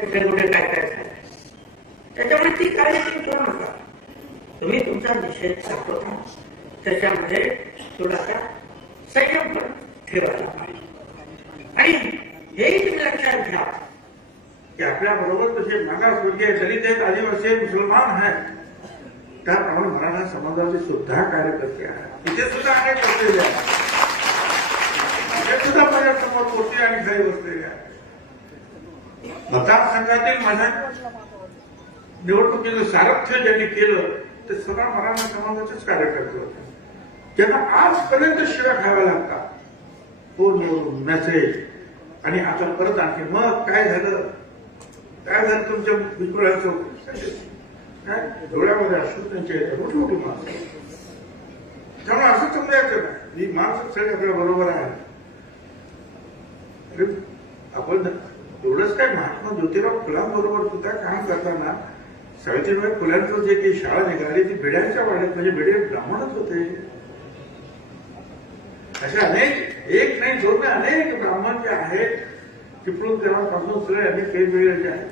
कुठे कुठे काय काय झालं. त्याच्यामुळे ती कार्य तुम्ही करू नका. तुम्ही तुमचा निषेध दाखवता, त्याच्यामध्ये थोडासा संयम पण ठेवायला पाहिजे. आणि हेही तुम्ही लक्षात घ्या की आपल्या बरोबर तसे मागासवर्गीय दलित आहेत, आदिवासी आहेत, मुसलमान आहेत, त्याप्रमाणे मराठा समाजाचे सुद्धा कार्यकर्ते आहेत. इथे सुद्धा अनेक बसलेले आहेत, इथे सुद्धा माझ्यासमोर मोठी आणि घरी बसलेले आहेत. मतदारसंघातील माझ्या निवडणुकीचं सारथ्य ज्यांनी केलं ते सगळा मराठा समाजाचेच कार्यकर्ते होते, ज्यांना आजपर्यंत शिव्या खाव्या लागतात, फोनवरून मेसेज. आणि आता परत आणखी मग काय झालं, काय झालं तुमच्या विपुळाचं, काय डोळ्यामध्ये असू त्यांच्या मोठी मोठी माणसं. त्यामुळे असं समजायचं नाही ही माणसं सगळे आपल्या बरोबर आहे. आपण एवढंच काय, महात्मा ज्योतिराव फुलांबरोबर सुद्धा काम करताना सावित्रीबाई फुलांचं जे काही शाळा निघाली ती भिड्यांच्या वाड्यात, म्हणजे भिडे ब्राह्मणच होते. अशा अनेक, एक नाही दोन नाही, अनेक ब्राह्मण जे आहेत चिपळूण तेव्हापासून सगळे अनेक वेगवेगळे जे आहेत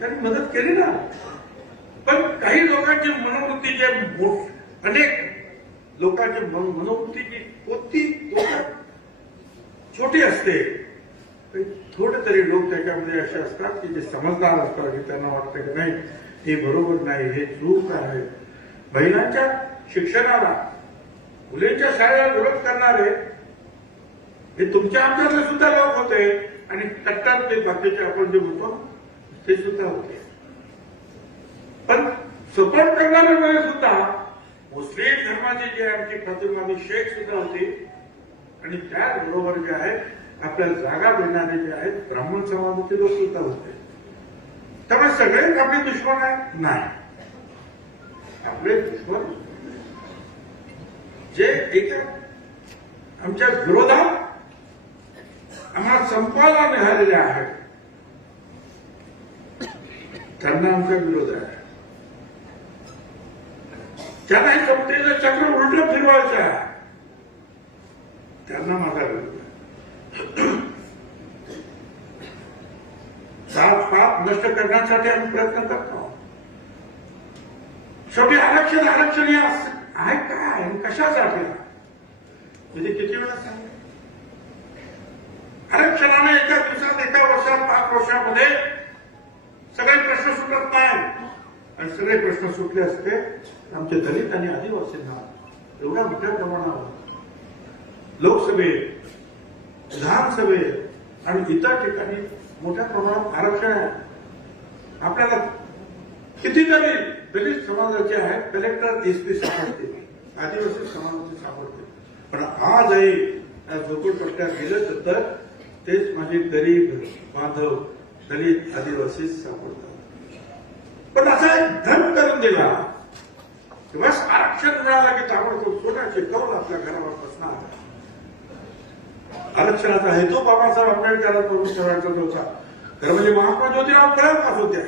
त्यांनी मदत केली ना. पण काही लोकांची मनोवृत्ती जे अनेक लोकांची मनोवृत्तीची कोणती छोटी असते, थोडे तरी लोक त्याच्यामध्ये असे असतात की जे समजदार असतात, की त्यांना वाटतं की नाही हे बरोबर नाही, हे चूक आहे. महिलांच्या शिक्षणाला, मुलींच्या शाळेला विरोध करणारे हे तुमच्या आमच्याकडे सुद्धा लोक होते. आणि कट्टर ते बाकीचे आपण जे म्हणतो ते सुद्धा होते. पण सपोर्ट करणाऱ्यामध्ये सुद्धा मुस्लिम धर्माचे जे आमची प्रतिमानी शेख सुद्धा होते. आणि त्याचबरोबर जे आहेत आपल्याला जागा देणारे जे आहेत ब्राह्मण समाजाचे लोक सुद्धा होते. त्यामुळे सगळेच आपले दुश्मन आहेत नाही. आपले दुश्मन जे एक आमच्या विरोधात आम्हाला संपायला निघालेले आहेत त्यांना आमचा विरोध आहे. त्यांना हे समतेचं चक्र उलट फिरवायचं आहे, त्यांना माझा विरोध आहे. जात-पात नष्ट करण्यासाठी आम्ही प्रयत्न करतो. शेवटी आरक्षण आरक्षण आहे काय, कशासाठी, म्हणजे किती वेळा सांग, आरक्षणाने एका दिवसात, एका वर्षात, 5 वर्षामध्ये सगळे प्रश्न सुटत नाही. आणि सगळे प्रश्न सुटले असते आमचे दलित आणि आदिवासींना एवढ्या मोठ्या प्रमाणावर लोकसभेत, विधानसभेत आणि इतर ठिकाणी मोठ्या प्रमाणात आरक्षण आहे. आपल्याला कितीतरी दलित समाजाचे आहेत कलेक्टर एसपी सापडते, आदिवासी समाजाचे सापडते. पण आजही झोपडपट्ट्यात गेलं तर तेच माझे गरीब बांधव दलित आदिवासी सापडतात. पण असा एक धर्म करून दिला बस आरक्षण मिळालं की ताबडतोब सोडायचे कौल आपल्या घरावर बसणार. आरक्षणाचा हेतू बाबासाहेब आंबेडकरांना प्रमुख ठेवायचा होता. खरं म्हणजे महात्मा ज्योतिराव फुलेंचाच होत्या.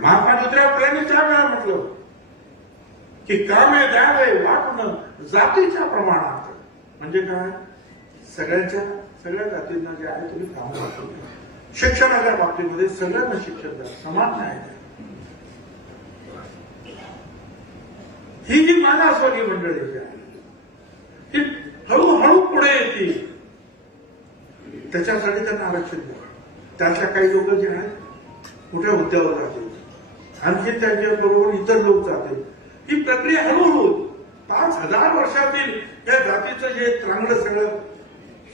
महात्मा ज्योतिराव फुलेंनी त्या वेळा म्हटलं की कामे द्यावे वाटून जातीच्या प्रमाणात. म्हणजे काय, सगळ्या जातींना जे आहे तुम्ही काम वाटून द्या. शिक्षणाच्या बाबतीमध्ये सगळ्यांना शिक्षण द्या, समान न्याय द्या. ही जी मागासवर्गीय मंडळी जी आहे ही हळूहळू पुढे येतील, त्याच्यासाठी त्यांना आरक्षण द्या. त्याच्या काही लोक जे आहेत मोठ्या हुद्द्यावर जातील, आणखी त्यांच्याबरोबर इतर लोक जातील. ही प्रक्रिया हळूहळू 5,000 वर्षातील या जातीचं जे चांगलं सगळं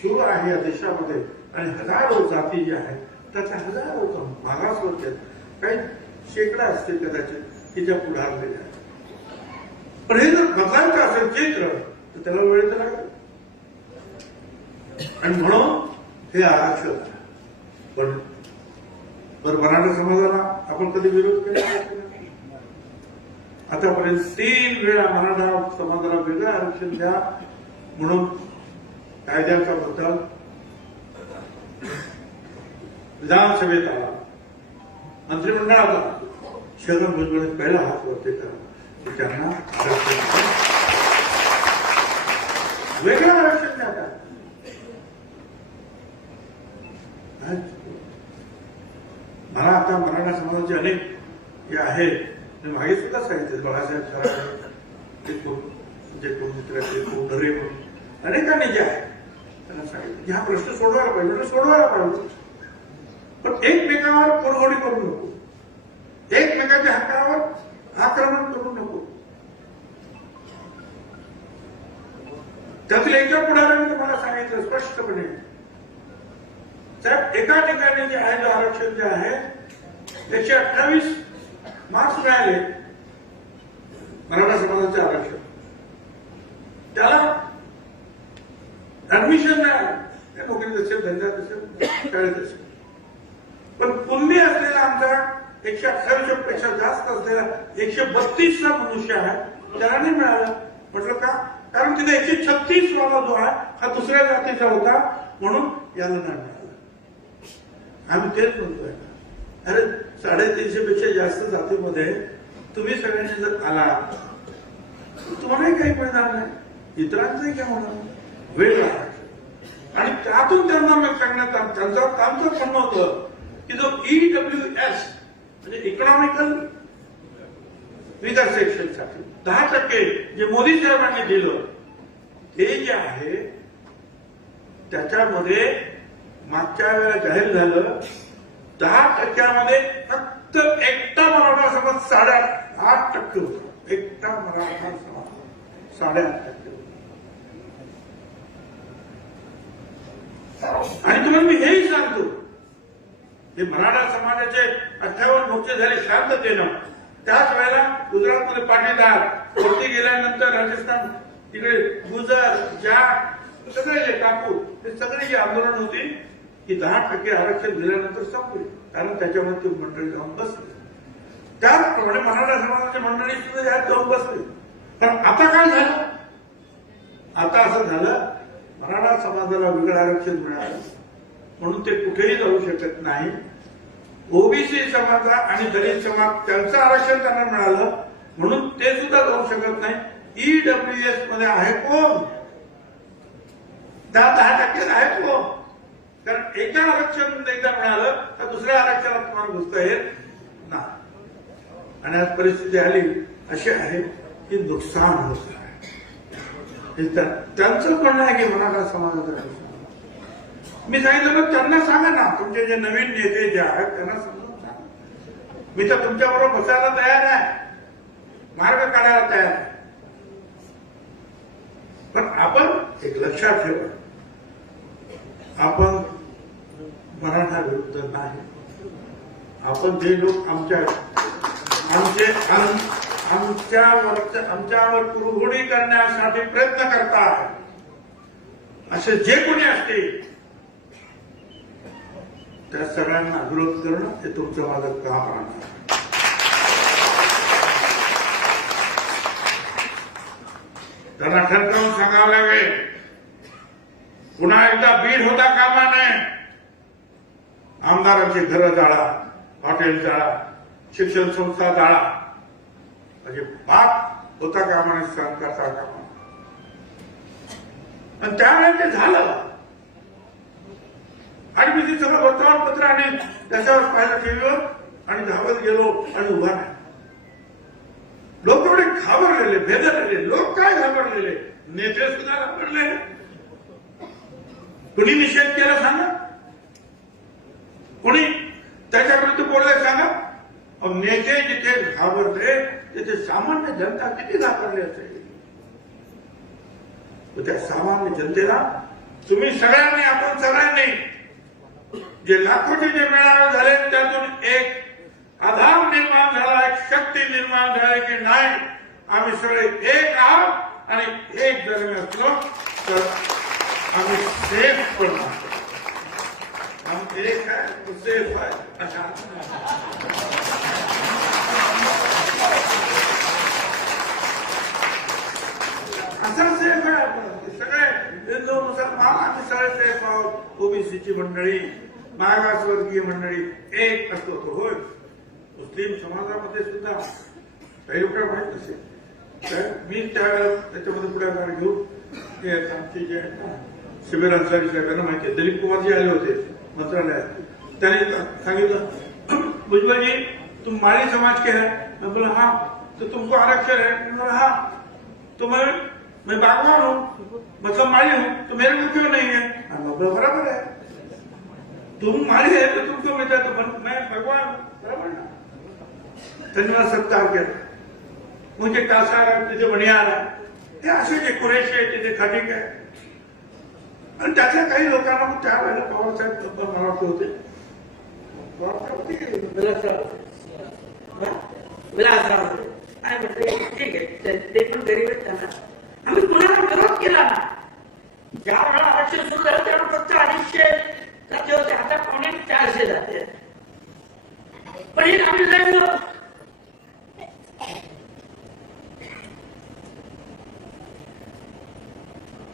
सुरू आहे या देशामध्ये आणि हजारो जाती ज्या आहेत त्याच्या हजारो मागासवर्गीय आहेत, काही शेकडा असतील कदाचित की ज्या पुढारलेल्या आहेत. पण हे जर बदलायचं असेल चित्र तर त्याला वेळ तर लागेल. आणि म्हणून हे आरक्षण पण मराठा समाजाला आपण कधी विरोध केला आतापर्यंत 3 वेळा मराठा समाजाला वेगळं आरक्षण द्या म्हणून कायद्याचा मुद्दा विधानसभेत आला, मंत्रिमंडळात आला. छगन भुजबळ पहिला हात वरती करा की त्यांना वेगळं आरक्षण द्या. मला आता मराठा समाजाचे अनेक हे आहेत, मी मागे सुद्धा सांगितले, बाळासाहेब सरांनी जे कोण मित्र ते कोंढरे म्हणून अनेकांनी जे आहे त्यांना सांगितलं की हा प्रश्न सोडवायला पाहिजे, सोडवायला पाहिजे, पण एकमेकावर पोरगोडी करू नको, एकमेकाच्या हक्कावर आक्रमण करू नको. त्यातील एका पुढाऱ्याने तुम्हाला सांगितलं स्पष्टपणे, साहेब एका ठिकाणी जे आहे, जे आरक्षण जे आहे 128 मार्क्स मिळाले मराठा समाजाचे आरक्षण, त्याला ऍडमिशन मिळालं, त्या नोकरीत असेल, धंद्यात असेल, शाळेत असेल, पण पुण्य असलेला आमचा 128 पेक्षा जास्त असलेला 132 मनुष्य आहे त्याला नाही मिळालं. म्हटलं का? कारण तिथे 136 वाला जो आहे हा दुसऱ्या जातीचा होता म्हणून याला नाही मिळालं. आम्ही तेच म्हणतोय, अरे 350 पेक्षा जास्त जातीमध्ये तुम्ही सगळ्यांनी जर आला तुम्हालाही काही मिळणार नाही, इतरांचंही काय होणार, वेळ लागणार. आणि त्यातून त्यांना मी सांगण्यात त्यांचं म्हणणं होतं की जो EWS म्हणजे इकॉनॉमिकल विगर सेक्शनसाठी 10% जे मोदी साहेबांनी दिलं ते जे आहे त्याच्यामध्ये मागच्या वेळेला जाहीर झालं 10% फक्त एकटा मराठा समाज 8.5% होता. एकटा मराठा समाज 8.5% आणि तुम्हाला मी हेही सांगतो, हे मराठा समाजाचे 58 मोर्चे झाले शांततेनं, त्याच वेळेला गुजरातमध्ये पाटीदार, वरती गेल्यानंतर राजस्थान, तिकडे गुजर, जाट, सगळे जे कापूर, हे सगळे जी आंदोलन होती की 10% आरक्षण दिल्यानंतर संपली, कारण त्याच्यामध्ये ती मंडळी जाऊन बसली. त्याचप्रमाणे मराठा समाजाची मंडळी सुद्धा यात जाऊन बसली. पण आता काय झालं? आता असं झालं, मराठा समाजाला वेगळं आरक्षण मिळालं म्हणून ते कुठेही जाऊ शकत नाही. ओबीसी समाज आणि दलित समाज त्यांचं आरक्षण त्यांना मिळालं म्हणून ते सुद्धा जाऊ शकत नाही. EWS मध्ये आहे कोण? 10% आहे कोण? कारण एका आरक्षण एकदा मिळालं तर दुसऱ्या आरक्षणात तुम्हाला घुसता येत नाही. आणि आज परिस्थिती आली अशी आहे की नुकसान होत आहे. त्यांचं म्हणणं आहे की मराठा समाजाचं, मी सांगितलं तर त्यांना सांगा ना, तुमचे जे नवीन नेते जे आहेत त्यांना समजून सांगा. मी तर तुमच्याबरोबर बसायला तयार आहे, मार्ग काढायला तयार आहे, पण आपण एक लक्षात ठेवा, आपण मराठा विरुद्ध नाही. आपण जे लोक आमच्यावर कुरघोडी करण्यासाठी प्रयत्न करतात असे जे कोणी असतील त्या सगळ्यांना विरोध करणं हे तुमचं माझं काम राहणार. त्यांना ठणकावून सांगावं लागेल, पुन्हा एकदा बीड होता कामा नये. आमदारांची घरं जाळा, हॉटेल जाळा, शिक्षण संस्था जाळा, म्हणजे पाप होता कामा नये, सहन करता कामा. आणि त्यावेळेला ते झालं आणि मी ती सगळं वर्तमानपत्र आणि त्याच्यावर पाहिलं टीव्हीवर आणि धावत गेलो आणि उभा नाही. लोक एवढे घाबरलेले, भेदरलेले. लोक काय घाबरलेले? नेते सुद्धा घाबरले. कुणी निषेध केला सांगा, कुणी त्याच्या विरुद्ध बोलले सांगा. नेते जिथे घाबरले तिथे सामान्य जनता किती घाबरली असेल. त्या सामान्य जनतेला तुम्ही सगळ्यांनी, आपण सगळ्यांनी जे लाखोचे जे मेळावे झाले त्यातून एक आधार निर्माण झाला, एक शक्ती निर्माण झाली की नाही आम्ही सगळे एक आहोत आणि एक जर मी असलो तर आम्ही सेफ पण आहोत. आम्ही एक आहे तो सेफ आहे. असा सेफ आहे आपण. सगळे हिंदू मुसलमान आम्ही सगळे सेफ आहोत. ओबीसीची मंडळी, मागासवर्गीय मंडळी एक असतो तो. होय, मुस्लिम समाजामध्ये सुद्धा काही लोकांना माहीत नसेल. मी त्याच्यामध्ये पुढाकार घेऊन ते आमचे जे आहेत ना शिबिर अन्सारी साहेबांना माहिती आहे. दिलीप कुमारजी आले होते मंत्रालयात, त्यांनी सांगितलं भुजबल जी तुम माली समाज के हैं? मैं बोला हाँ। तो तुमको आरक्षण है? मैं बोला हाँ। तो मैं बागवान हूँ, मतलब माली हूँ, तो मेरे को क्यों नहीं है? मैं बोला बराबर है, तुम माली है तो तुम क्यों मिलता है? तो मैं भगवान हूँ, बराबर ना? धन्यवाद सत्कार केला. म्हणजे कासार तिथे बनियार हे असे जे कुरेशी आहे तिथे खटिक आहे. आणि त्याच्या काही लोकांना मग त्यावेळेला पवारसाहेब मला वाटत होते काय म्हटलं ठीक आहे ते पण गरीबच त्यांना आम्ही कुणाला विरोध केला ना. ज्या वेळेला आरक्षण सुरू झालं त्यावेळेला फक्त 250 जाते होते, आता 450 जाते. पण हे आम्ही लढलो.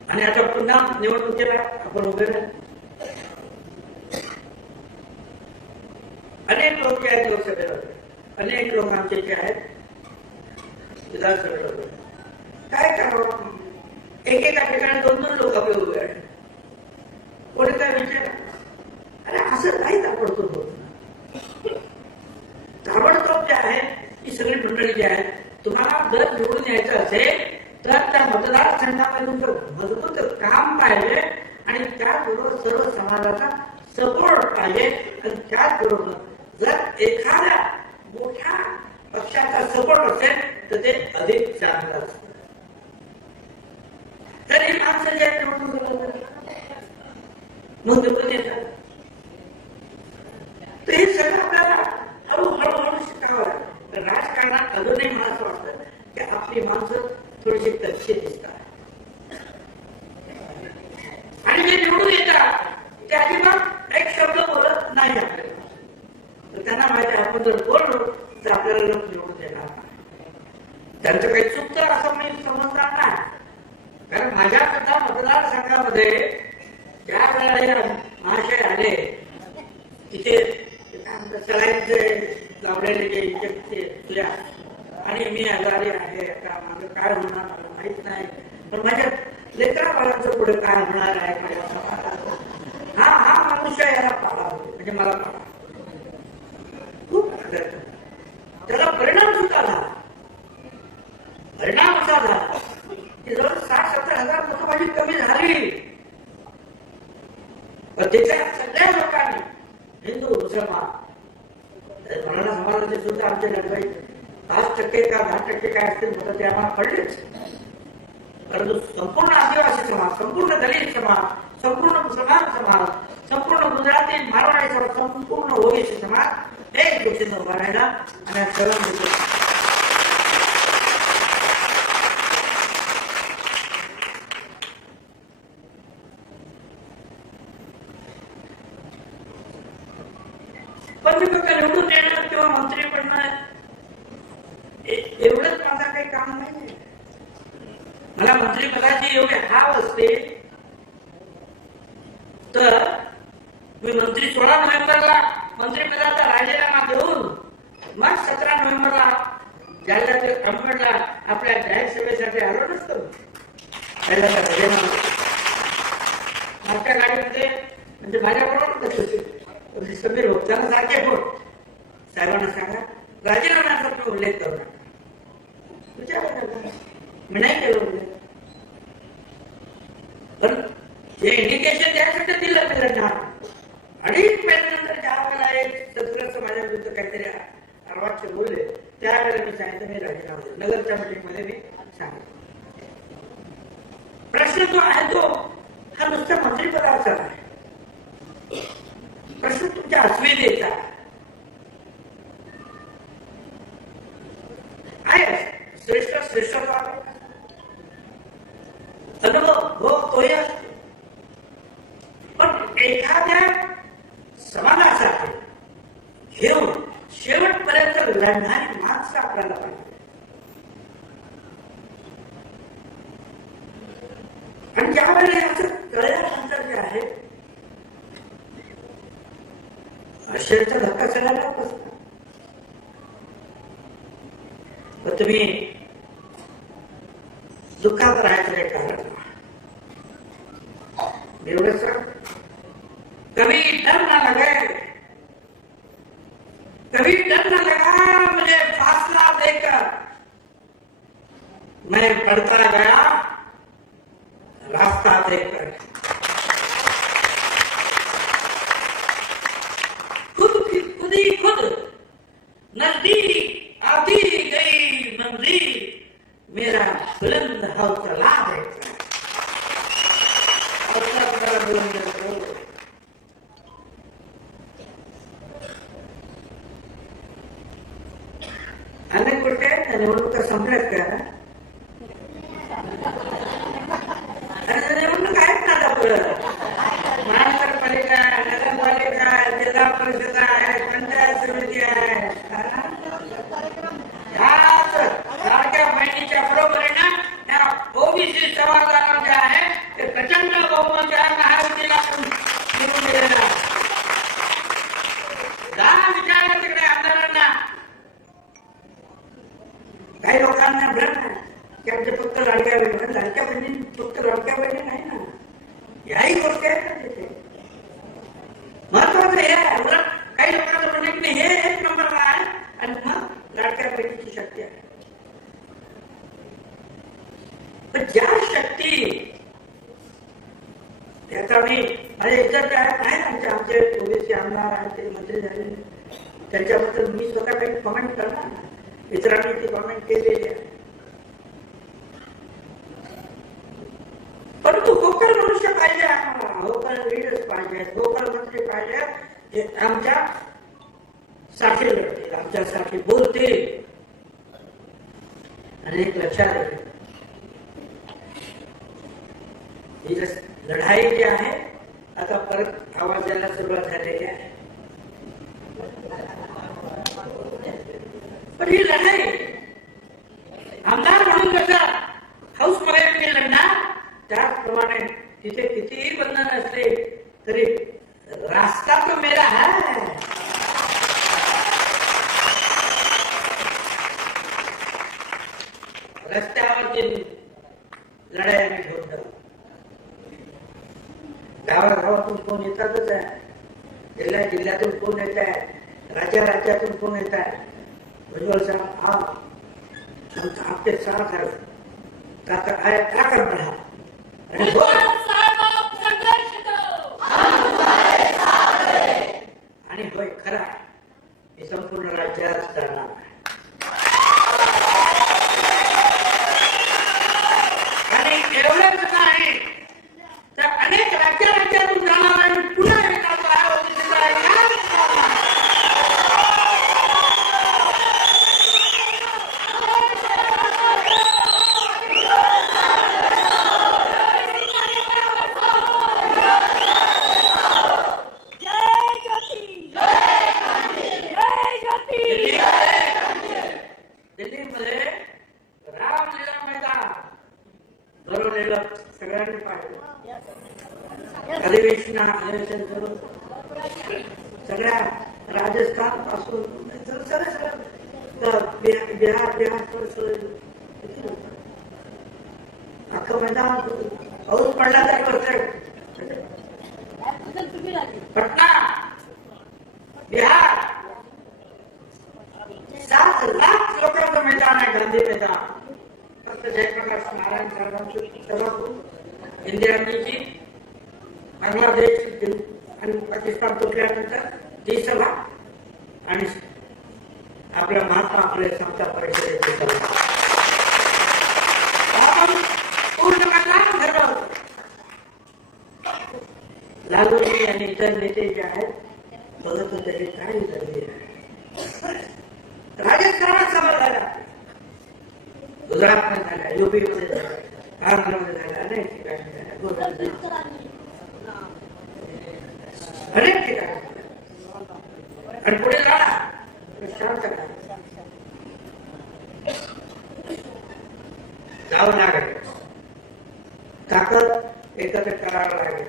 आणि आता पुन्हा निवडणुकीला आपण उभे राहू. अनेक लोक आहेत लोकसभेला, अनेक लोक आमचे जे आहेत विधानसभेला. काय करावं? एकेका ठिकाणी 2-2 लोक आपले उभे आहेत. कोणी काय विचार? अरे असं नाही ताबडतोब होत. ताबडतोब जे आहे ही सगळी मंडळी जी आहे, तुम्हाला जर निवडून यायचं असेल तर त्या मतदारसंघामध्ये तुमचं मजबूत काम पाहिजे आणि त्याचबरोबर सर्व समाजाचा सपोर्ट पाहिजे. आणि त्याचबरोबर जर एखाद्या मोठ्या पक्षाचा सपोर्ट असेल तर ते अधिक चांगलं असतं. तर ही माणसं जे निवडून मग निवडून येतात, तर हे सगळं आपल्याला हळूहळू शिकावं आहे. राजकारणात अजूनही मला असं वाटतं की आपली माणसं थोडीशी कच्ची दिसतात आणि जे निवडून येतात ते अजिबात एक शब्द बोलत नाही आपल्याला. त्यांना माहिती आपण जर बोललो तर आपल्याला लोक निवडून देणार नाही. त्यांचं काही चुकतं असं मी समजणार नाही. कारण माझ्या सुद्धा मतदारसंघामध्ये ज्या वेळेला महाशय आले तिथे सगळ्यांचे लावलेले जे इंजेक्शन आणि मी आजारी आहे, आता माझं काय होणार मला माहित नाही, पण माझ्या लेकरा बाळांचं पुढे काय होणार आहे हा हा मनुष्य याला पाळा म्हणजे मला पाळा. खूप त्याला परिणाम सुद्धा झाला. परिणाम असा झाला की जवळ 60-70 हजार लोक माझी कमी झाली. त्याच्या सगळ्या लोकांनी हिंदू मुसलमान मराठा समाजाचे सुद्धा आमचे लढाई 5% का 10% काय असतील होतं ते आम्हाला पडलेच. परंतु संपूर्ण आदिवासी समाज, संपूर्ण दलित समाज, संपूर्ण मुसलमान समाज, संपूर्ण गुजराती मारवाडी समाज, संपूर्ण ओबीसी समाज एक गोष्टीनं उभा राहिला आणि सर्व पण मी फक्त निवडून येणार किंवा मंत्री पडणार एवढंच माझं काही काम नाही. मला मंत्रिपदाची एवढी हाव असते तर मी मंत्री 16 नोव्हेंबरला मंत्रिपदाचा राजीनामा देऊन मग 17 नोव्हेंबरला जालन्याच्या कन्व्हेंटला आपल्या जाहीर सभेसाठी आलो नसतो. मागच्या गाडीमध्ये म्हणजे माझ्याबरोबर कसं समीर होत त्यांना सारखे बोल साहेबांना सांगा राजीनाम्याचा उल्लेख करू नका. मी नाही केलं. पण जे इंडिकेशन त्यासाठी दिलं ते लढणार. 2.5 महिन्यानंतर ज्या वेळेला एक सदग्रस्त माझ्या विरुद्ध काहीतरी अर्वाच्य बोलले त्यावेळेला मी सांगितलं मी राजीनामा देतो. नगरच्या मीटिंगमध्ये मी सांगितलं. प्रश्न जो आहे तो हा नुसत्या मंत्रिपदाचा आहे. प्रश्न तुमच्या अस्मितेचा आहे. श्रेष्ठ श्रेष्ठत्व अनुभव हो तोही असतो. पण एखाद्या समाजासाठी घेऊन शेवटपर्यंत लढणारी माणसं आपल्याला पाहिजे. आणि ज्यावेळेला याचं कळल्यानंतर जे आहे अक्षरचा धक्का सगळ्याला बसतो. तुम्ही दुःखात राहायचं काही कारण एवढंच कमी डर ना लगे कभी डर न लगा मुझे फासला देकर, मैं बढ़ता गया रास्ता देखकर। खुद की खुद ही खुद नजदीक आती गई मंजिल, मेरा बुलंद हौसला देखकर। हौसला बुलंद करो। अनेक गोष्टी आहेत ना, निवडणुका संपल्यात का? निवडणूक आहेत ना आता पुढं. महानगरपालिका, नगरपालिका, जिल्हा परिषद आहे, पंचायत समिती आहे. लाडक्या बहिणीच्या बरोबरीनं या ओबीसी समाजाला जे आहे ते प्रचंड बहुमत महायुतीला निवडून दिलेलं आहे. विचारलं तिकडे आमदारांना. काही लोकांना भ्रम आहे की आमचे फक्त लाडक्या बहिणी, लाडक्या बहिणी फक्त लाडक्या बहिणी नाही ना, याही गोष्टी आहेत ना तिथे. महत्वाचं हे आहे. उलट काही लोकांचं म्हणणं की हे एक नंबरला आहे आणि मग लाडक्या बहिणीची शक्ती आहे. पण ज्या शक्ती त्याचा मी माझे इतर काय आहेत आमचे ओबीसी आमदार आहेत, ते मंत्री झाले, त्यांच्याबद्दल मी स्वतः काही कमेंट करणार, इतरांनी ती कमेंट केलेली आहे. परंतु होकर मनुष्य पाहिजे आम्हाला, होकर लीडर्स पाहिजे, होकर मंत्री पाहिजे, जे आमच्या साठी लढतील, आमच्यासाठी बोलतील. आणि एक लक्षात येईल, ही लढाई जी आहे आता परत आवाज यायला सुरुवात झालेली आहे. पण ही लढाई आमदार म्हणून कसं हाऊस मध्ये लढणार, त्याचप्रमाणे तिथे कितीही बंधन असले तरी रास्ता तो मेरा है. रस्त्यावरची लढाई आम्ही ठेवतो. गावागावातून कोण येतातच आहे, जिल्ह्यातून कोण येत आहे, राज्यातून कोण येत आहे. भुजबल साहब आप आपके साथ है, ताकत बढ़ा आणि होय खरा हे संपूर्ण राज्यात चालणार आहे. आणि एवढंच नाही तर अनेक राज्यातून जाणार आहे. पुन्हा दिल्लीमध्ये रामलीला मैदान भरवलेलं सगळ्यांनी पाहिलं. अधिवेशन करून सगळ्या राजस्थान पासून बिहार अख्खं मैदान पाऊस पडला तरी पटना बिहार 7 लाख लोकांचं मैदान आहे. गांधी मैदान फक्त जयप्रकाश नारायण साहेबांची सभा, इंदिरा गांधीची बांगलादेश आणि पाकिस्तान तुटल्यानंतर ती सभा आणि आपल्या महात्मा फुले समता परिषदेची सभा पूर्ण मैदान भरलं होतं. लालूजी आणि इतर नेते जे आहेत बघत होते हे काय झाले. राजस्थानात सभा झाल्या, गुजरात मध्ये झाल्या, युपी मध्ये झाल्या, आंध्रमध्ये झाल्या, अनेक ठिकाणी झाल्या, अनेक ठिकाणी. आणि पुढे जाणार शांत करा, जावं लागेल, ताकद एकत्र करावं लागेल.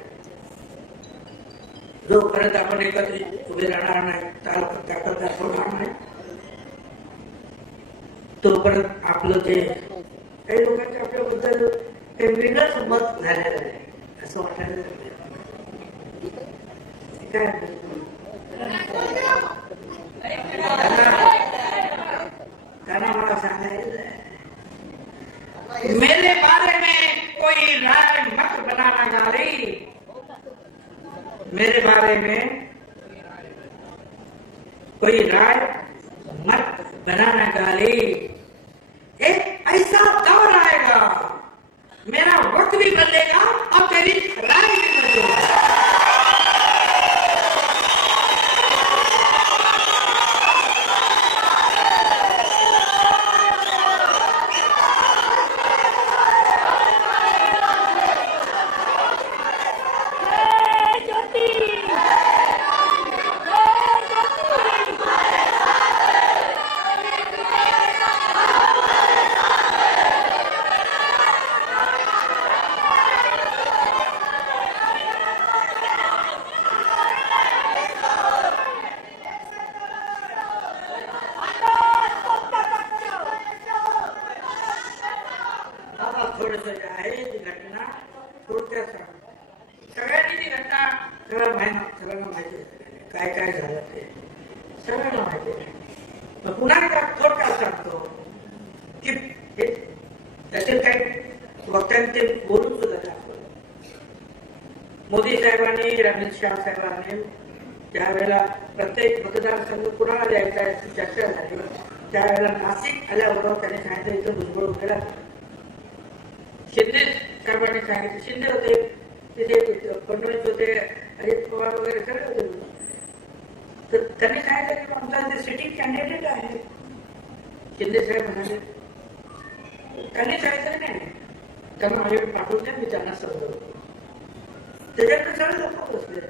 जोपर्यंत आपण एकत्रित उभे राहणार नाही, ताकद दाखवणार नाही, तोपर्यंत आपलं जे काही लोकांचे आपल्याबद्दल काही वेगळंच मत झालेलं आहे असं वाटायला काय मेरे बारे में कोई राय मत बनाना गाली। एक ऐसा दौर आएगा, मेरा वक्त भी बदलेगा और तेरी राय भी बदलेगा। थोडस आहे ती घटना थोडक्यात सगळ्यांनी ती घटना सगळ्यांना माहिती काय काय झालं ते सगळ्यांना माहिती आहे. मग पुन्हा एकदा थोडक्यात सांगतो की त्याचे काही वक्त्यांनी ते बोलून सुद्धा दाखवलं. मोदी साहेबांनी अमित शहा साहेबांनी ज्या वेळेला प्रत्येक मतदारसंघ कुणाला द्यायचा आहे चर्चा झाली त्यावेळेला नाशिक आल्याबरोबर त्यांनी सांगितलं इथं भुजबळ उभे राहतात. शिंदे साहेबांनी सांगितलं, शिंदे होते तिथे, फडणवीस होते, अजित पवार वगैरे सगळे होते. तर त्यांनी सांगितलं की आमचा ते सिटिंग कॅन्डिडेट आहे. शिंदे साहेब म्हणाले, त्यांनी सांगितलं नाही त्यांना माझ्याकडे पाठवून द्या, मी त्यांना समजवतो. त्याच्याकडे सगळे लोक बसले.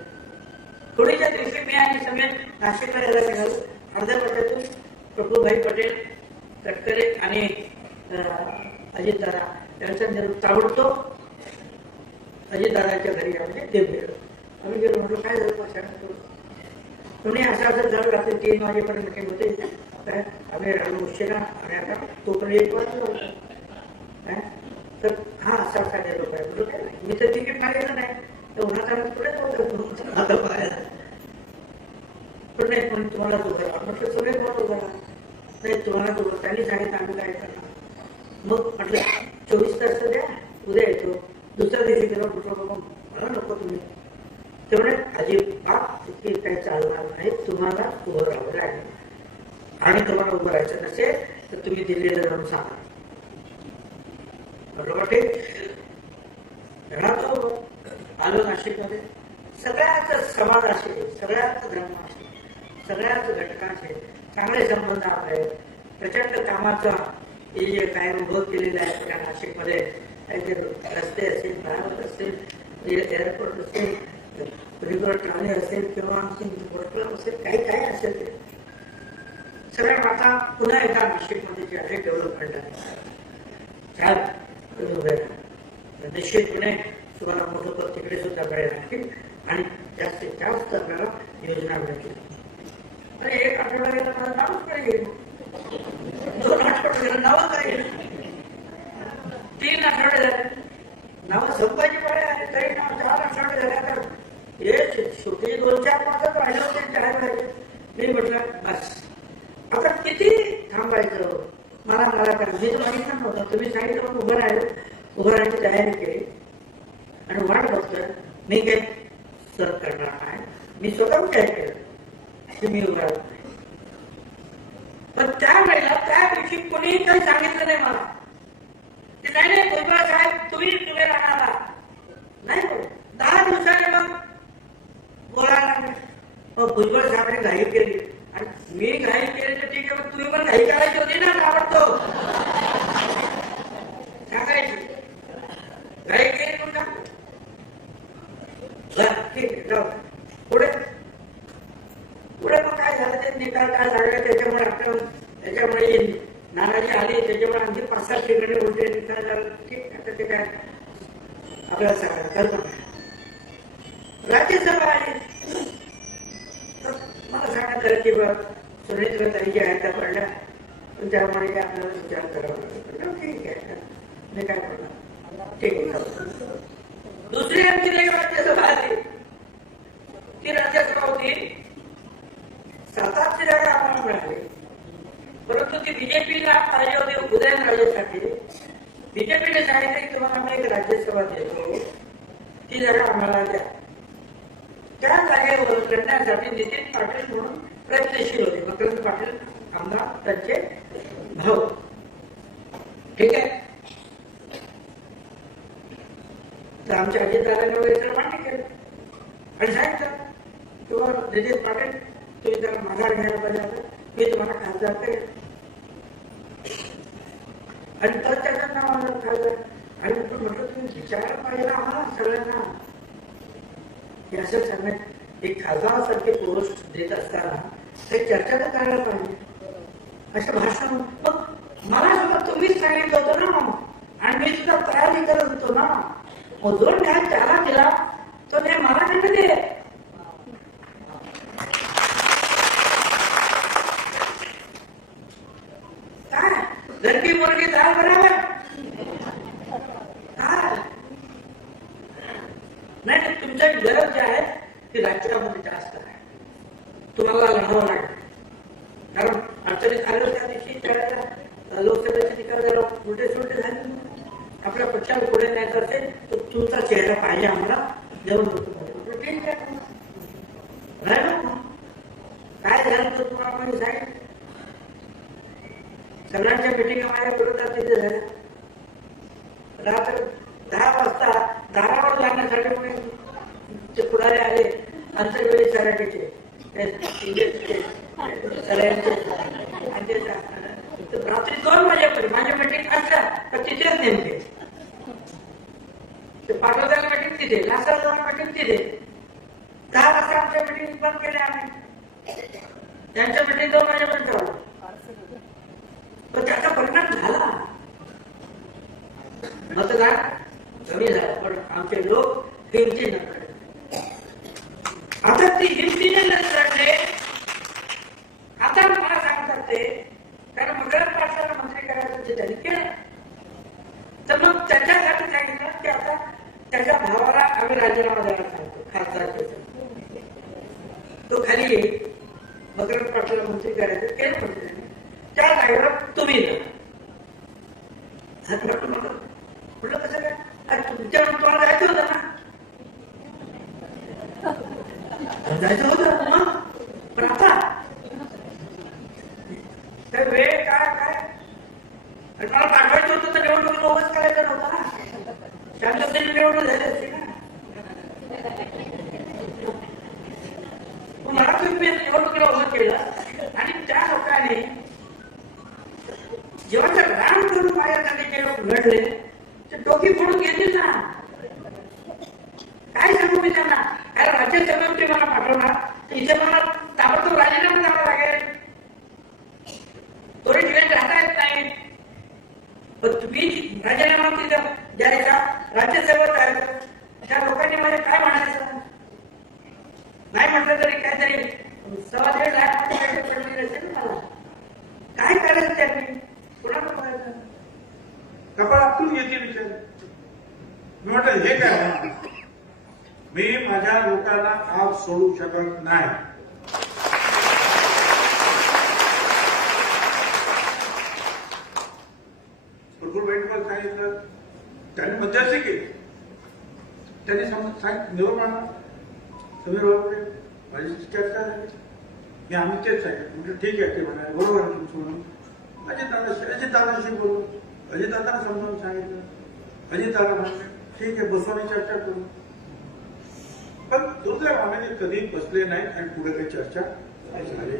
थोडीच्या दिवशी मी आणि समेत नाशिकला यायला निघालो. अर्ध्या पट्ट्यातून प्रफुल्लभाई पटेल, तटकरे आणि अजितदादा त्यांचा निरोप ताबडतोब अजितदादाच्या घरी आम्ही ते गेलो. आम्ही गेलो, म्हटलं काय झालं पक्षाने तुम्ही असं असं झालं रात्री 3 वाजेपर्यंत मीटिंग होते काय आम्ही राहून उशिरा आणि आता तोपर्यंत 1 वाजता होता तर हा असा असा गेलो काय बोलू काय मी तर तिकीट मागितलं नाही तर उन्हात पुढेच होतं आता पाहायला पण नाही पण तुम्हाला तो करा म्हटलं सगळे कोण उभं नाही तुम्हाला तो त्यांनी सांगितलं आम्ही काय करणार. मग म्हटलं 24 तास द्या, उद्या येतो. दुसऱ्या दिवशी गेलो म्हटलं बाबा मला नको तुम्ही तेवढे अजिबात की काही चालणार नाही, तुम्हाला उभं राहावं लागेल आणि तुम्हाला उभं राहायचं नसेल तर तुम्ही दिल्लीला जाऊन सांगा. बरोबर राहतो आलो नाशिकमध्ये. सगळ्याच समाजाशी, सगळ्याच धर्माशी, सगळ्याच घटकांचे चांगले संबंध आपले. प्रचंड कामाचा हे जे काय उभं केलेलं आहे त्या नाशिकमध्ये रस्ते असेल, फ्लायओव्हर असेल, एअरपोर्ट असेल, रिव्हर ठाणे असेल किंवा क्लब असेल, काही काही असेल ते सगळ्या आता पुन्हा एकदा नाशिकमध्ये जे आहे डेव्हलपमेंट आहे त्यात उभे राहा. निश्चितपणे तुम्हाला मोठं पद तिकडे सुद्धा मिळेल लागतील आणि जास्तीत जास्त आपल्याला योजना मिळतील. आणि 1 आठवडा गेला मला नावच काय गेलं, 2 आठवडे गेलं नावच काय गेलं, 3 आठवडे झाले नावं संपायची पाळी आहे तरी नाव 4 आठवडे झाले. तर हे शेवटी 2-4 मासच राहिले होते जाहीर. मी म्हटलं बस आता किती थांबायचं. मला काय मी तर मागितलं नव्हतं, तुम्ही सांगितलं पण उभं राहायची तयारी केली आणि वाट बघतोय. मी काही सर करणार नाही, मी स्वतः काय केलं की मी उभं राहत नाही. पण त्यावेळेला त्या दिवशी कोणीही काही सांगितलं नाही मला की नाही भुजबळ साहेब तुम्ही राहणार नाही. 10 दिवसाने मग बोलायला लागले. मग भुजबळ साहेबांनी घाई केली आणि मी घाई केली तर ठीक आहे, तुम्ही पण घाई करायची होती ना आवडतो सांगायची घाई केली पण सांगतो ठीक आहे जाऊ. पुढे मग काय झालं ते निकाल काय झाले त्याच्यामुळे नाराजी आली त्याच्यामुळे आणखी 5-7 ठिकाणी उलटे निकाल झाला. ठीक आता ते काय आपल्याला सगळ्यांना कल्पना. राज्यसभा आली तर मला सांगण्यात आलं की सुनील ताई ज्या आहेत त्या पडल्या पण त्यामुळे आपल्याला विचार करावा लागेल. ठीक आहे मी काय करणार ठीक आहे. दुसरी आमची राज्यसभा आली ती राज्यसभा होती 7-8 जागा आम्हाला मिळाली परंतु ती बीजेपीला पाहिजे होती उदयनराजेसाठी. बीजेपीने सांगितलं की तुम्हाला आम्ही एक राज्यसभा देतो ती जागा आम्हाला द्या. त्या जागेवर लढण्यासाठी नितीन पाटील म्हणून प्रयत्नशील होते. मकरंद पाटील आमदार त्यांचे भाऊ. ठीक आहे. तर आमच्या अजितदादांनी वगैरे मान्य केलं आणि सांगितलं किंवा नितीन पाटील तुम्ही जरा माघार घ्यायला पाहिजे होतं, मी तुम्हाला खासदार करेन. आणि तर त्याचं नाव आलं खासदार. आणि म्हटलं तुम्ही विचारायला पाहिजे आम्हाला सगळ्यांना हे असं सांगण्यात एक खासदारासारखे पोस्ट देत असताना ते चर्चा तर करायला पाहिजे. असं भाषण मग मला सुद्धा तुम्हीच सांगितलं होतं ना आणि मी सुद्धा तयारी करत होतो ना. मग जो न्याय त्याला दिला तो न्याय मला कधी दे. काय गरबी मुलगी दाल बरोबर नाही. तुमच्या गरज जी आहे ती राज्यामध्ये जास्त आहे. तुम्हाला लढावं लागेल. कारण अडचणीत आलं त्या दिवशी त्यावेळेला लोकसभेचे निकाल जरा उलटे सुलटे झाले. आपल्या पक्षाला पुढे न्यायचं असेल तर तुमचा चेहरा पाहिजे आम्हाला देऊन होतो. ठीक आहे राहिलो काय झालं तर तुम्हाला मी सांगेल. सगळ्यांच्या मिटिंग माझ्या विरोधात तिथे झाल्या. रात्र 10 वाजता दारावर जाण्यासाठी ते पुढारी आले. आंतरवेळी सराटीचे रात्री 2 वाजेपर्यंत माझी मिटिंग असल्या तर तिथेच नेमके पाटोद्याला मिटिंग तिथे, लासरला मिटिंग तिथे. 10 वाजता आमच्या मिटिंग बंद केल्या आम्ही. त्यांच्या मिटिंग 2 वाजेपर्यंत ठेवलं. पण त्याचा परिणाम झाला. मतदान कमी झालं पण आमचे लोक हिमतीने लढले. आता ती हिमतीने लढले. आता मला सांगतात ते कारण मकरंद पाटलाला मंत्री करायचं ते त्यांनी केलं. तर मग त्याच्यासाठी सांगितलं की आता त्याच्या भावाला आम्ही राजीनामा द्यायला सांगतो खासदार. तो खाली येईल. मकरंद पाटलाला मंत्री करायचं केलं म्हणते. त्या जागेवर तुम्ही म्हटलं कसं काय तुमच्या तुम्हाला जायचं होतं ना. जायचं होतं मग पण आता तर वेळ काय काय आणि मला पाठवायचं होतं तर निवडणुकीला उभंच करायचं नव्हतं ना. त्यानंतर निवडणूक झाली असते ना. मला तुम्ही निवडणुकीला उभं केलं आणि त्या लोकांनी जेव्हा ते राम करून बाहेर गांधीचे लोक लढले ते डोकी फोडून घेतील ना. काय सांगू मी त्यांना. कारण राज्यसभेमध्ये मला पाठवणार इथे मला ताबडतोब राजीनामा द्यावा लागेल. थोडे दिवस राहता येत नाही. पण तुम्ही राजीनामा द्यायचा राज्यसभेवर जायचं त्या लोकांनी मला काय म्हणायचं. नाही म्हटलं तरी काहीतरी 1.5 लाख मला काय करायचं त्यांनी कुणाला करायचं. कपाळ आपटून घेतील विचार. मी म्हटलं हे काय मी माझ्या लोकांना आज सोडू शकत नाही. प्रफुल्ल बैठकर सांगितलं त्यांनी मध्यस्थी केली. त्यांनी निवड मांडला. समीर बाबूकडे माझी चर्चा झाली. मी आम्ही तेच सांगितलं. म्हटलं ठीक आहे ते म्हणाले बरोबर आहे तुमचं म्हणून. अजितदादांशी बोलू. अजितदादांना समजावून सांगितलं. अजितदादा म्हणले ठीक आहे बसवून चर्चा करू. पण दुर्दैवाने कधी बसले नाहीत आणि पुढे काही चर्चा झाली.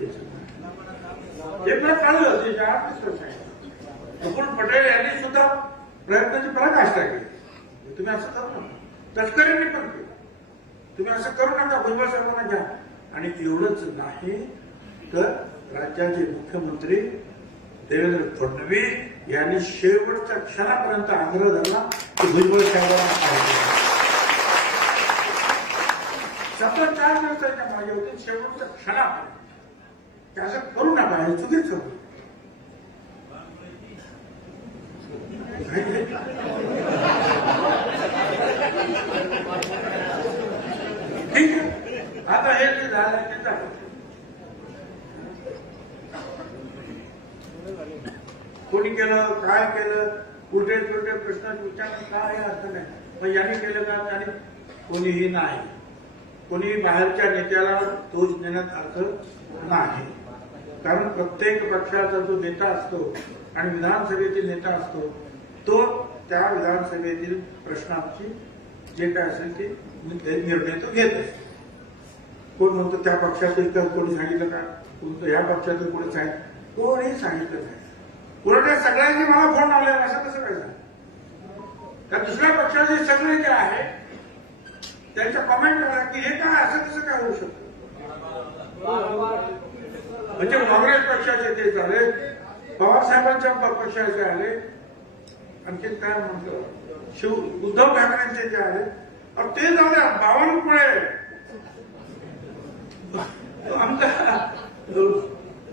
एक मला कळलं त्याच्या 8 दिवस सांगितलं. प्रफुल्ल पटेल यांनी सुद्धा प्रयत्नाची पराकाष्ठा केली. तुम्ही असं करू नका. तस्करींनी पण केलं. तुम्ही असं करू नका. भुजबळ साहेबांना घ्या. आणि एवढंच नाही तर राज्याचे मुख्यमंत्री देवेंद्र फडणवीस यांनी शेवटच्या क्षणापर्यंत आग्रह धरला की भुजबळ साहेबांना सतत 4 दिवसाच्या मागे होते. शेवटच्या क्षणापर्यंत त्याचं करू नका. हे चुकीचं होतं. ठीक आहे. आता हे जे झालं ते झालं. कोणी केलं काय केलं उलटे सुलटे प्रश्न विचारणं काय अर्थ नाही. मग यांनी केलं का त्याने कोणीही नाही. कोणी बाहेरच्या नेत्याला दोष देण्यात अर्थ नाही. कारण प्रत्येक पक्षाचा जो नेता असतो आणि विधानसभेतील नेता असतो तो त्या विधानसभेतील प्रश्नांची जे काय असेल ते निर्णय तो घेत असतो. कोण म्हणतो त्या पक्षातील तर कोणी सांगितलं का, कोणतं ह्या पक्षातून कोणी सांगितलं, कोणी सांगितलं नाही. उलट सगळ्यांनी मला फोन लावले असं कसं काय झालं. त्या दुसऱ्या पक्षाचे सगळे जे आहे त्यांच्या कमेंट करा की हे काय असं कसं काय होऊ शकतं. म्हणजे काँग्रेस पक्षाचे ते झाले, पवार साहेबांच्या पक्षाचे आले, आणखी काय म्हणतो उद्धव ठाकरेंचे जे आले, ते झाले बावनकुळे आमचा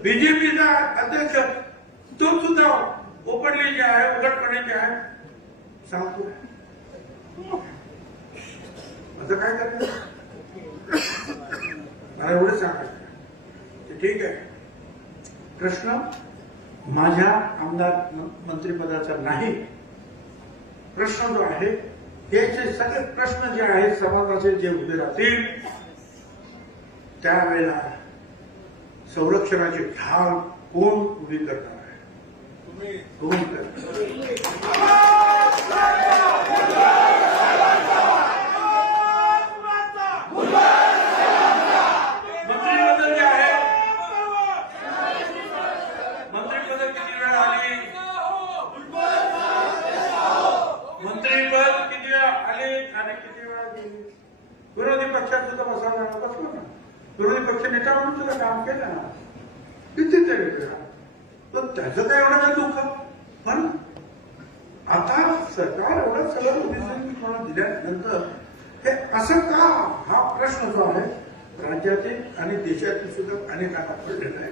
बीजेपीचा अध्यक्ष तो सुद्धा ओपनली जे आहे उघडपणे जे आहे सांगतो. असं काय करतो मला एवढं सांगायचं. ठीक आहे, प्रश्न माझ्या आमदार मंत्रिपदाचा नाही. प्रश्न जो आहे हे जे सगळे प्रश्न जे आहेत समाजाचे जे उभे राहतील त्यावेळेला संरक्षणाची ढाल कोण उभी करणार आहे, कोण करणार. मंत्रिपद जे आहे, मंत्रिपद किती वेळा आली, मंत्रिपद किती वेळा आले आणि किती वेळा गेली. विरोधी पक्षात सुद्धा बसवला बसलो ना, विरोधी पक्ष नेता म्हणून सुद्धा काम केलं ना, कितीतरी वेळा. तर त्याचं काय एवढं दुःख. पण आता सरकार एवढं सगळं दिल्यानंतर हे असं का, हा प्रश्न जो आहे राज्यातील आणि देशातील सुद्धा अनेकांना पडलेला आहे.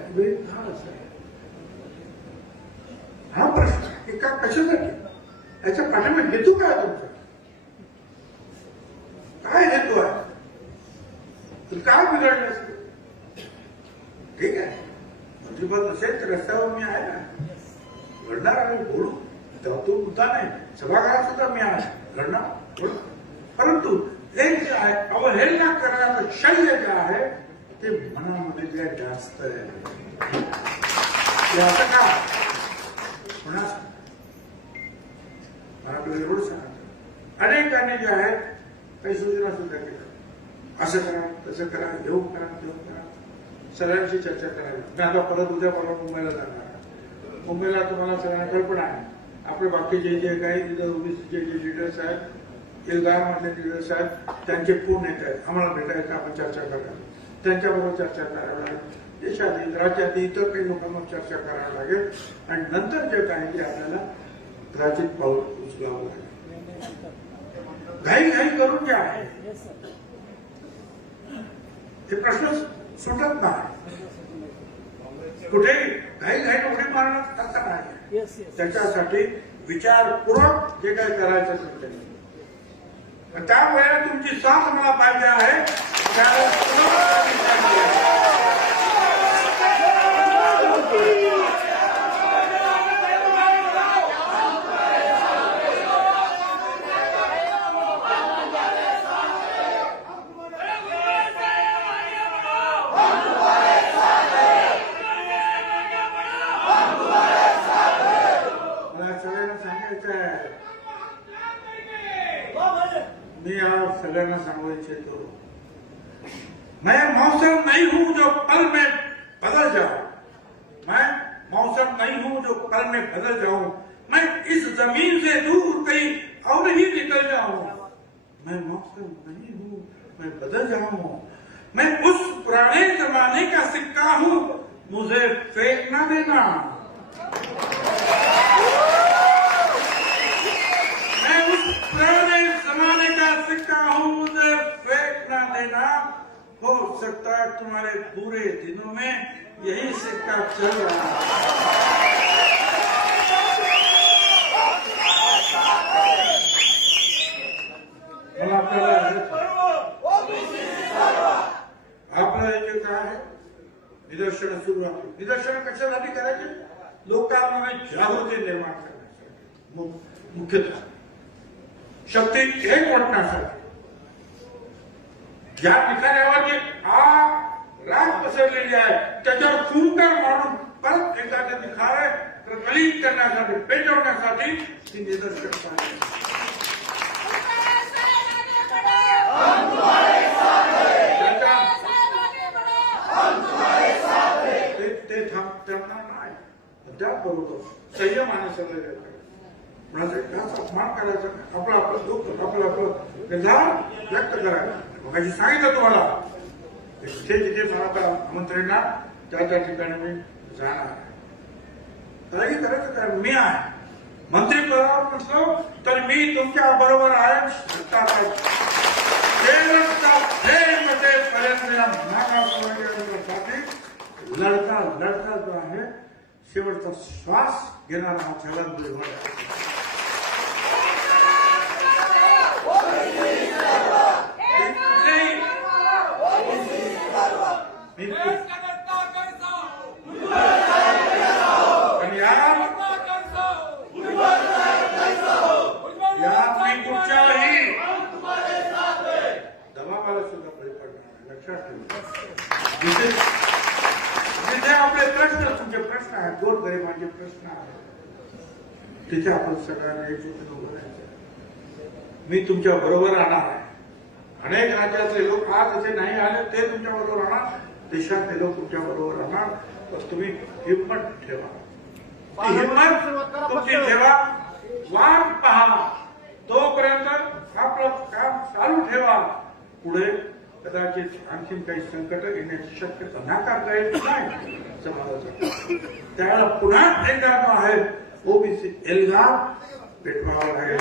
हा प्रश्न एका कशासाठी, याच्या पाठीमागे हेतू काय तुमचा, काय हेतू आहे, काय बिघडलं असेल. ठीक आहे, मंत्रिपद असेल तर रस्त्यावर मी आहे ना, लढणार आहे, बोलू, तो मुद्दा नाही. सभागृहात सुद्धा मी आहे, लढणार, बोलू. परंतु हे जे आहे अवहेलना करण्याचं शल्य जे आहे ते मनामध्ये जे जास्त आहे. असं का कोणास मला एवढं सांगायचं. अनेकांनी जे आहेत काही सूचना सुद्धा केल्या, असं करा, तसं करा, येऊ करा, तेऊ करा, सगळ्यांशी चर्चा करावी. मी आता परत उद्या परवा मुंबईला जाणार. मुंबईला तुम्हाला सगळ्यांना कल्पना आहे, आपले बाकीचे जे काही तिथे ओबीसीचे जे लिडर्स आहेत, एल्गारमधले लिडर्स आहेत, त्यांचे फोन येत आहेत, आम्हाला भेटायचं, आपण चर्चा करावी. त्यांच्याबरोबर चर्चा करावी लागेल. देशातील राज्यातील इतर काही लोकांना चर्चा करावी लागेल आणि नंतर जे काही ते आपल्याला कदाचित पाऊल उचलावं लागेल. घाई करून जे आहे ते प्रश्न सुटत नाही. कुठेही घाई उडी मारण्यात अर्थ नाही. त्याच्यासाठी विचारपूर्वक जे काही करायचं ते. त्यावेळेला तुमची साथ मला पाहिजे आहे. मैं आप सगळ्यांना सांगू इच्छितो, मैं मौसम नहीं हूं जो पल में बदल जाऊं. मैं मौसम नहीं हूं जो पल में बदल जाऊं. मैं इस जमीन से दूर कहीं और ही निकल जाऊं. मैं मौसम नहीं हूं, मैं बदल जाऊं. मैं उस पुराने जमाने का सिक्का हूं, मुझे फेंक ना देना. मैं उस पुराने जमाने का सिक्का हूं, मुझे फेंक ना देना. हो सकता है तुम्हारे बुरे दिनों में यही सिक्का चल रहा है. आपलं हे काय आहे, निदर्शनं सुरू आहे. निदर्शनं कशासाठी करायची, लोकांमध्ये जागृती निर्माण करण्यासाठी, मुख्यतः शक्ती एक वाटण्यासाठी. ज्या ठिकाणावर जी राग पसरलेली आहे त्याच्यावर खूंकार मारून परत एखाद्या दिखावे प्रकलित करण्यासाठी पेटवण्यासाठी ती निदर्शक आहे. ते थांबताना नाही. त्याचबरोबर संयमाने सगळं कुणाचा अपमान करायचा नाही. आपलं आपलं दुःख आपलं निर्धार व्यक्त करायला. मग सांगितलं तुम्हाला जिथे जिथे मला आता आमंत्रण ना त्या त्या ठिकाणी मी जाणार. काही करायचं काय मी आहे मंत्री पदावर नसलो तर मी तुमच्या बरोबर आहे. लढता लढता जो आहे शेवटचा श्वास घेणारा हा छगन कुठच्याही दबावाला सुद्धा बळी पडणार. लक्षात ठेवा. जिथे आपले प्रश्न तुमचे प्रश्न आहेत गोरगरिबांचे प्रश्न आहेत तिथे आपण सगळ्यांना एकजुटीने उभं राहायचं. मी तुमच्या बरोबर राहणार आहे. अनेक राज्याचे लोक आज असे नाही आले ते तुमच्या बरोबर राहणार. देशातले लोक तुमच्या बरोबर राहणार. तर तुम्ही हिंमत ठेवा. हिंमत तुमची ठेवा. वाट पहा. तोपर्यंत आपलं काम चालू ठेवा. पुढे कदाचित आणखीन काही संकट येण्याची शक्यता नाकारता येत नाही समाजासाठी. त्यावेळेला पुन्हा एकदा आहे ओबीसी एल्गार पेटवावा लागेल.